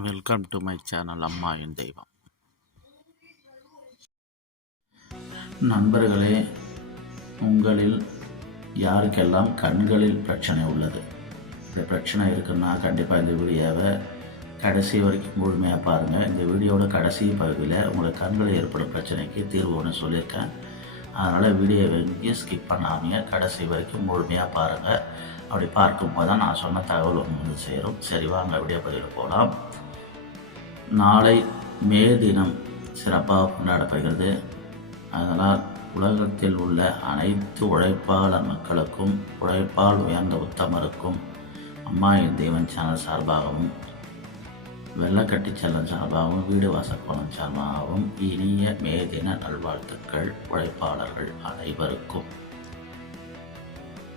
Welcome to my channel அம்மாவின் தெய்வம். நண்பர்களே, உங்களில் யாருக்கெல்லாம் கண்களில் பிரச்சனை உள்ளது, இந்த பிரச்சனை இருக்குன்னா கண்டிப்பாக இந்த வீடியோவை கடைசி வரைக்கும் முழுமையாக பாருங்கள். இந்த வீடியோட கடைசி பகுதியில் உங்களுக்கு கண்களில் ஏற்படும் பிரச்சனைக்கு தீர்வு ஒன்று சொல்லியிருக்கேன். அதனால் வீடியோவை எங்கேயும் ஸ்கிப் பண்ணாமல் கடைசி வரைக்கும் முழுமையாக பாருங்கள். அப்படி பார்க்கும்போது தான் நான் சொன்ன தகவல் ஒன்று வந்து சேரும். சரி, வாங்க வீடியோ பதிவில் போகலாம். நாளை மே தினம் சிறப்பாக கொண்டாடப்படுகிறது. அதனால் உலகத்தில் உள்ள அனைத்து உழைப்பாளர் மக்களுக்கும், உழைப்பால் உயர்ந்த உத்தமருக்கும் அம்மாவின் தெய்வம் சேனல் சார்பாகவும், வெள்ளக்கட்டி செல்லம் சார்பாகவும், வீடு வாசக்கோலம் சார்பாகவும் இனிய மே தின நல்வாழ்த்துக்கள் உழைப்பாளர்கள் அனைவருக்கும்.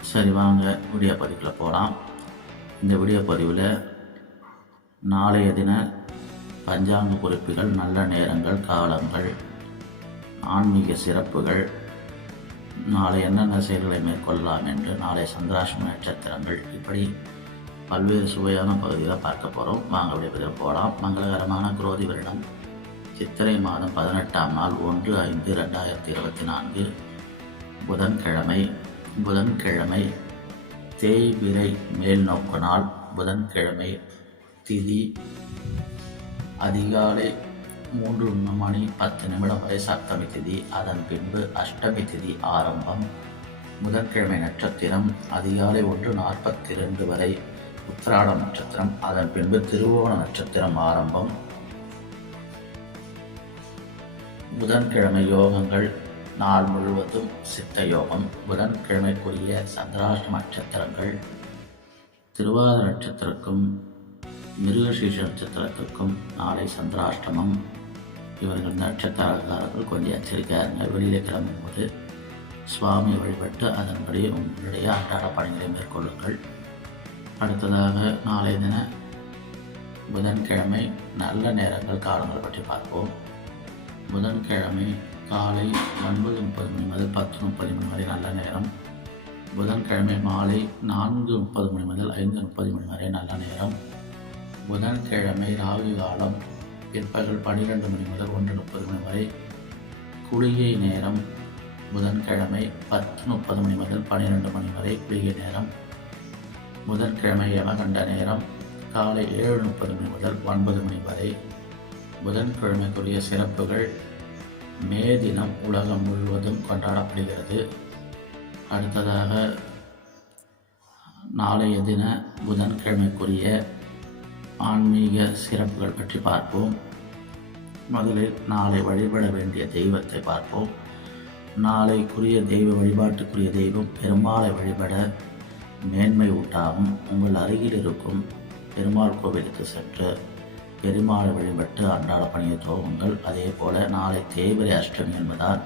சரி, வாங்க வீடியோ பதிவில் போகலாம். இந்த வீடியோ பதிவில் நாளைய தின பஞ்சாங்க குறிப்புகள், நல்ல நேரங்கள், காலங்கள், ஆன்மீக சிறப்புகள், நாளை என்னென்ன செயல்களை மேற்கொள்ளலாம் என்று, நாளை சந்திராஷ்டம நட்சத்திரங்கள், இப்படி பல்வேறு சுவையான பகுதிகளை பார்க்க போகிறோம். வாங்க விடைபெற போகலாம். மங்களகரமான குரோதி வருடம் சித்திரை மாதம் 18ஆம் நாள் 1/5/2024 புதன்கிழமை தேய்பிறை மேல் நோக்கு நாள். புதன்கிழமை திதி அதிகாலை 3:10 வரை சப்தமி திதி, அதன் பின்பு அஷ்டமி திதி ஆரம்பம். புதன்கிழமை நட்சத்திரம் அதிகாலை 1:42 வரை உத்திராடம் நட்சத்திரம், அதன் பின்பு திருவோண நட்சத்திரம் ஆரம்பம். புதன்கிழமை யோகங்கள் நாள் முழுவதும் சித்த யோகம். புதன்கிழமைக்குரிய சந்திராஷ்டம நட்சத்திரங்கள் திருவாதிரை நட்சத்திரக்கும் மிருகசீஷ நட்சத்திரத்திற்கும் நாளை சந்திராஷ்டமம். இவர்கள் நட்சத்திரக்காரர்கள் கொஞ்சம் எச்சரிக்கையாக வெளியில் கிளம்பும்போது சுவாமி வழிபட்டு அதன்படி உங்களுடைய அன்றாட பணிகளை மேற்கொள்ளுங்கள். அடுத்ததாக நாளைய தின புதன்கிழமை நல்ல நேரங்கள், காலங்கள் பற்றி பார்ப்போம். புதன்கிழமை காலை 9:30 முதல் 10:30 வரை நல்ல நேரம். புதன்கிழமை மாலை 4:30 முதல் 5:30 வரை நல்ல நேரம். புதன்கிழமை ராகு காலம் பிற்பகல் 12 முதல் 1:30 வரை. குளிகை நேரம் புதன்கிழமை 10:30 முதல் 12 வரை குளிகை நேரம். புதன்கிழமை யமகண்ட நேரம் காலை 7:30 முதல் 9 வரை. புதன்கிழமைக்குரிய சிறப்புகள்: மே தினம் உலகம் முழுவதும் கொண்டாடப்படுகிறது. அடுத்ததாக நாளைய தின புதன்கிழமைக்குரிய ஆன்மீக சிறப்புகள் பற்றி பார்ப்போம். முதலில் நாளை வழிபட வேண்டிய தெய்வத்தை பார்ப்போம். நாளைக்குரிய தெய்வ வழிபாட்டுக்குரிய தெய்வம் பெருமாளை வழிபட மேன்மை உண்டாகும். உங்கள் அருகில் இருக்கும் பெருமாள் கோவிலுக்கு சென்று பெருமாளை வழிபட்டு அன்றாட பணியை துவங்குங்கள். அதே போல நாளை தேய்பிறை அஷ்டமி என்பதால்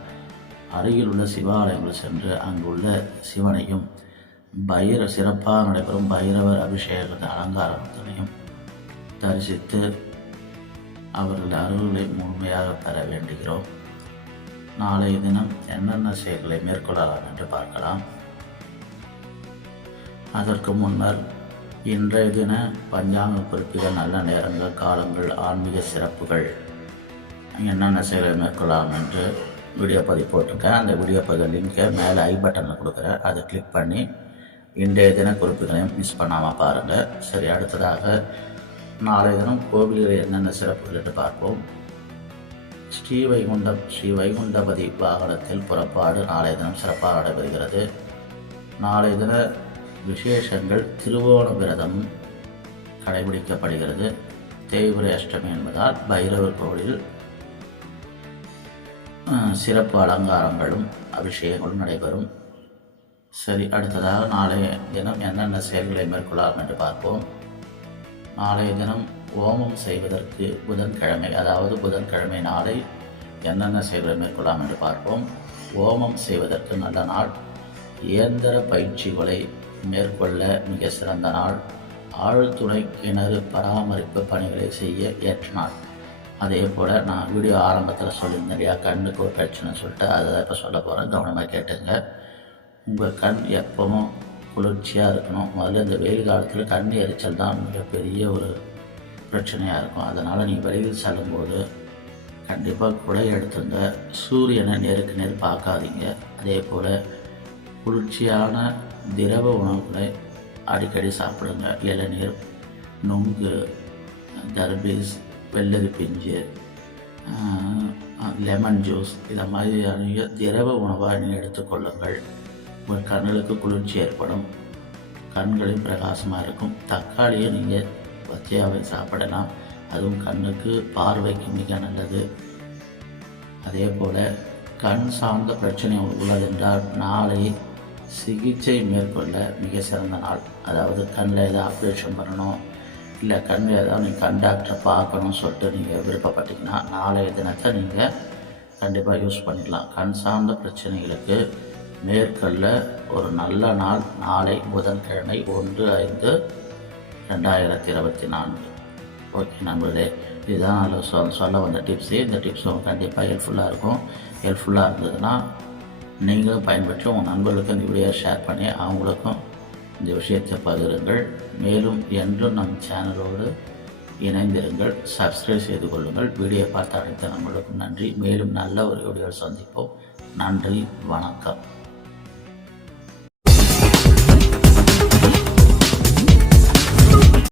அருகில் உள்ள சிவாலயங்கள் சென்று அங்குள்ள சிவனையும் சிறப்பாக நடைபெறும் பைரவர் அபிஷேகத்தை அலங்காரத்தையும் தரிசித்து அவர்கள் அருள்களை முழுமையாக பெற வேண்டுகிறோம். நாளைய தினம் என்னென்ன செயல்களை மேற்கொள்ளலாம் என்று பார்க்கலாம். அதற்கு முன்னர் இன்றைய தின பஞ்சாங்க குறிப்புகள், நல்ல நேரங்கள், காலங்கள், ஆன்மீக சிறப்புகள், என்னென்ன செயல்களை மேற்கொள்ளலாம் என்று வீடியோ பதிவு போட்டிருக்கேன். அந்த வீடியோ பதிவு லிங்கை மேலே ஐ பட்டனில் கொடுக்குறேன். அதை கிளிக் பண்ணி இன்றைய தின குறிப்புகளையும் மிஸ் பண்ணாமல் பாருங்கள். சரி, அடுத்ததாக நாளைய தினம் கோவில்களில் என்னென்ன சிறப்புகள் என்று பார்ப்போம். ஸ்ரீ வைகுண்டபதி வாகனத்தில் புறப்பாடு நாளைய தினம் சிறப்பாக நடைபெறுகிறது. நாளைய தின விசேஷங்கள்: திருவோண விரதம் கடைபிடிக்கப்படுகிறது. தேய்பிறை அஷ்டமி என்பதால் பைரவர் கோவிலில் சிறப்பு அலங்காரங்களும் அபிஷேகங்களும் நடைபெறும். சரி, அடுத்ததாக நாளைய தினம் என்னென்ன செயல்களை மேற்கொள்ளலாம் என்று பார்ப்போம். நாளைய தினம் ஓமம் செய்வதற்கு புதன்கிழமை, அதாவது புதன்கிழமை நாளை என்னென்ன செயல்களை மேற்கொள்ளலாம் என்று பார்ப்போம். ஓமம் செய்வதற்கு நல்ல நாள். இயந்திர பயிற்சிகளை மேற்கொள்ள மிக சிறந்த நாள். ஆழ்துளை கிணறு பராமரிப்பு பணிகளை செய்ய ஏற்ற நாள். அதே போல் நான் வீடியோ ஆரம்பத்தில் சொல்லியிருந்தேன் இல்லையா, கண்ணுக்கு ஒரு பிரச்சனை சொல்லிட்டு அதை இப்போ சொல்ல போகிறேன். கவனமாக கேட்டுங்க. உங்கள் கண் எப்பவும் குளிர்ச்சியாக இருக்கணும். முதல்ல இந்த வெயில் காலத்தில் கண் எரிச்சல் தான் மிகப்பெரிய ஒரு பிரச்சனையாக இருக்கும். அதனால் நீங்கள் வெளியில் செல்லும்போது கண்டிப்பாக குடை எடுத்துங்க. சூரியனை நேருக்கு நேர் பார்க்காதீங்க. அதே போல் குளிர்ச்சியான திரவ உணவுகளை அடிக்கடி சாப்பிடுங்க. இளநீர், நுங்கு, தர்பீஸ், வெள்ளரி பிஞ்சு, லெமன் ஜூஸ் இதை மாதிரியான திரவ உணவாக நீங்கள் எடுத்துக்கொள்ளுங்கள். உங்கள் கண்களுக்கு குளிர்ச்சி ஏற்படும், கண்களின் பிரகாசமாக இருக்கும். தக்காளியை நீங்கள் பச்சையாகவே சாப்பிடலாம், அதுவும் கண்ணுக்கு பார்வைக்கு மிக நல்லது. அதே போல் கண் சார்ந்த பிரச்சனை உள்ளதென்றால் நாளை சிகிச்சை மேற்கொள்ள மிக சிறந்த நாள். அதாவது கண்ணில் ஏதாவது ஆப்ரேஷன் பண்ணணும், இல்லை கண்ணில் ஏதாவது நீங்கள் கண் டாக்டரை பார்க்கணும்னு சொல்லிட்டு நீங்கள் விருப்பப்பட்டீங்கன்னா நாளைய தினத்தை நீங்கள் கண்டிப்பாக யூஸ் பண்ணிக்கலாம். கண் சார்ந்த பிரச்சனைகளுக்கு மேற்கொள்ள ஒரு நல்ல நாள் நாளை புதன்கிழமை 1/5/2024. ஓகே நண்பர்களே, இதுதான் நான் சொல்ல வந்த டிப்ஸு. இந்த டிப்ஸ் கண்டிப்பாக ஹெல்ப்ஃபுல்லாக இருக்கும். ஹெல்ப்ஃபுல்லாக இருந்ததுன்னா நீங்களும் பயன்பெற்று உங்கள் நண்பர்களுக்கு இந்த வீடியோ ஷேர் பண்ணி அவங்களுக்கும் இந்த விஷயத்தை பகிருங்கள். மேலும் என்றும் நம் சேனலோடு இணைந்திருங்கள், சப்ஸ்கிரைப் செய்து கொள்ளுங்கள். வீடியோ பார்த்த அனைத்து நண்பர்களுக்கும் நன்றி. மேலும் நல்ல ஒரு வீடியோ சந்திப்போம். நன்றி, வணக்கம்.